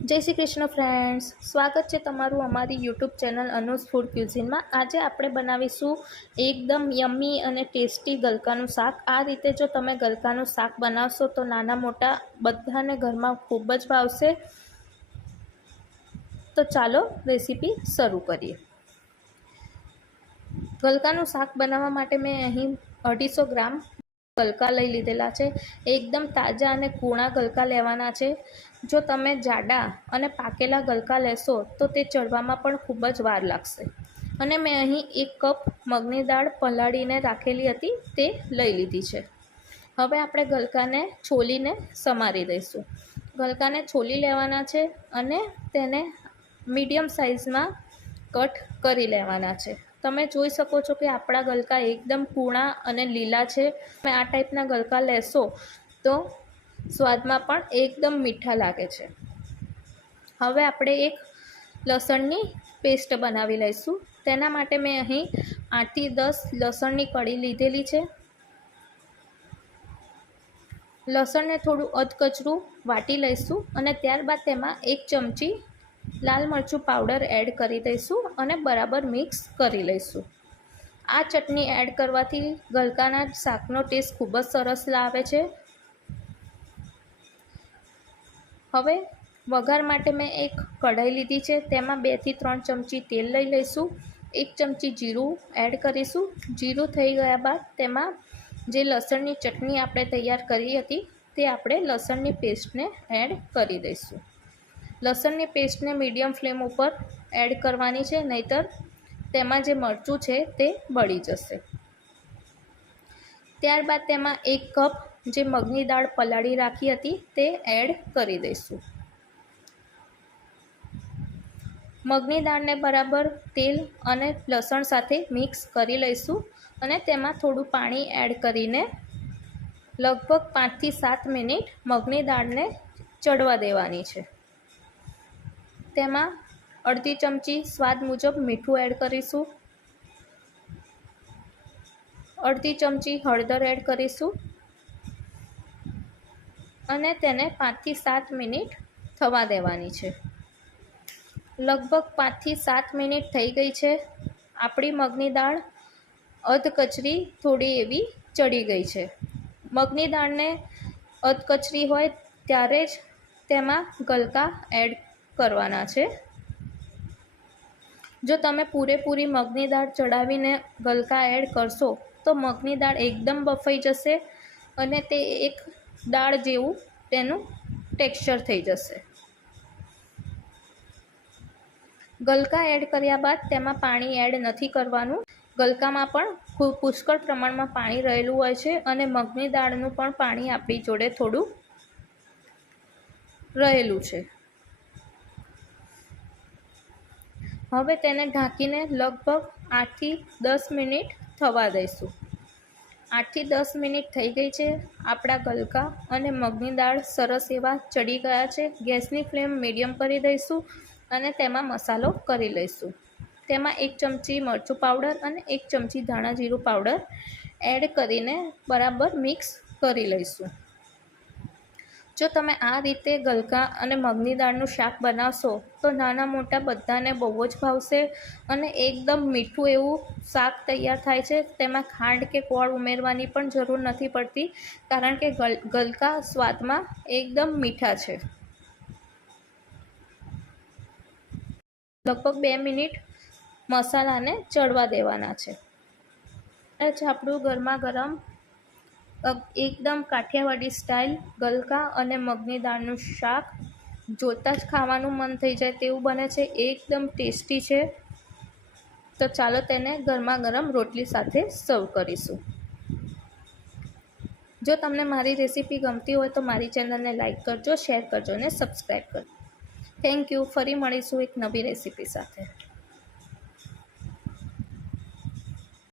जय श्री कृष्ण फ्रेंड्स, स्वागत है तमारू अमारी यूट्यूब चैनल अनुज फूड क्यूजिन में। आज आपणे बनावीशुं एकदम यम्मी अने टेस्टी गलकानुं शाक। आ रीते जो तमे गलकानुं शाक बनावशो तो नाना मोटा बधाने घरमां खूब ज भावशे। तो चालो रेसिपी शरू करीए। गलकानुं शाक बनाववा माटे मैं अहीं 250 ग्राम गलका लई लीधेला छे। एकदम ताजा अने कूणा गलका लेवाना छे। जो तमे जाडा अने पाकेला गलका लेशो तो ते चढ़वामां पण खूब ज वार लागशे। अने मैं अहीं 1 कप मगनी दाळ पलाळीने राखेली हती ते लई लीधी छे। हवे आपणे गलकाने छोलीने समारी दईशुं। गलकाने छोली लेवाना छे अने तेने मीडियम साइज़मां कट करी लेवाना छे। તમે જોઈ શકો છો કે આપણા ગલકા એકદમ કૂણા અને લીલા છે। તમે આ ટાઈપના ગલકા લેશો તો સ્વાદમાં પણ એકદમ મીઠા લાગે છે। હવે આપણે એક લસણની પેસ્ટ બનાવી લઈશું। તેના માટે મેં અહીં 8 થી 10 લસણની કળી લીધેલી છે। લસણને થોડું અધકચરું વાટી લઈશું અને ત્યારબાદ તેમાં 1 ચમચી लाल मरचुं पाउडर एड करी दईशुं अने बराबर मिक्स करी लईशुं। आ चटनी एड करवाथी गलकाना शाकनो टेस्ट खूब ज सरस लावे छे। हवे वघार माटे मैं एक कढ़ाई लीधी छे। तेमां 2 થી 3 चमची तेल लई लईशुं। 1 चमची जीरुं एड करीशुं। जीरुं थई गया बाद तेमां जे लसणनी चटनी आपणे तैयार करी हती ते आपणे लसणनी पेस्टने एड करी दईशुं। लसणनी पेस्टने मीडियम फ्लेम पर एड करवानी छे, नहींतर तेमां जे मरचुं छे ते बળી जशे। त्यारबाद तेमां 1 कप जे मगनी दाळ पलाળી राखी हती ते एड करी दईशुं। मगनी दाळने बराबर तेल अने लसण साथे मिक्स करी लईशुं अने तेमां थोडुं पाणी एड करीने लगभग 5 થી 7 मिनिट मगनी दाळने चढ़वा देवानी छे। तेमां अर्धी चमची स्वाद मुजब मीठुं एड करीशुं। अर्धी चमची हळदर एड करीशुं अने तेने 5 થી 7 मिनिट थवा देवानी छे। लगभग 5 થી 7 मिनिट थई गई छे। आपणी मगनी दाळ अधकचरी थोड़ी एवी चढ़ी गई छे। मगनी दाळने अधकचरी होय त्यारे ज तेमां गलका एड करवाना छे। जो तमे पूरेपूरी मगनी दाळ चढ़ावीने गलका एड करशो तो मगनी दाळ एकदम बफाई जशे अने ते एक दाळ जेवुं तेनुं टेक्स्चर थई जशे। गलका एड कर्या बाद तेमां पाणी एड नथी करवानुं। गलकामां पण पुष्कळ प्रमाणमां पाणी रहेલું होय छे अने मगनी दाळनुं पण पाणी आपणी जोडे थोडुं रहेલું छे। हवे तेने ढांकीने लगभग 8 થી 10 मिनिट थवा दईशुं। 8 થી 10 मिनिट थई गई छे। आपणा गलका अने मगनी दाळ सरस एवा चढ़ी गया छे। गैसनी फ्लेम मीडियम करी दईशुं अने तेमां मसालो करी लईशुं। तेमां 1 चमची मरचुं पाउडर अने 1 चमची धाणा जीरुं पाउडर एड करीने बराबर मिक्स करी लईशुं। जो तमे आ रीते गलका अने मगनी दाळनुं शाक बनावशो तो नाना मोटा बधाने बहु ज भावशे अने एकदम मीठुं एवुं शाक तैयार थाय छे। तेमां खांड के गोळ उमेरवानी पण जरूर नथी पड़ती, कारण के गलका स्वादमां एकदम मीठा छे। लगभग 2 मिनिट मसालाने चढ़वा देवाना छे। आपणुं गरमा गरम एकदम काठियावाड़ी स्टाइल गलका अने मगनी दाळनुं शाक जोता ज खावानुं मन थई जाय तेवुं बने छे। एकदम टेस्टी छे। तो चालो तेने गरमा गरम रोटली साथे सर्व करीशुं। जो तमने मारी रेसिपी गमती होय तो मारी चेनलने लाइक करजो, शेर करजो ने सब्सक्राइब करजो। Thank you. फरी मळीशुं एक नवी रेसिपी साथे।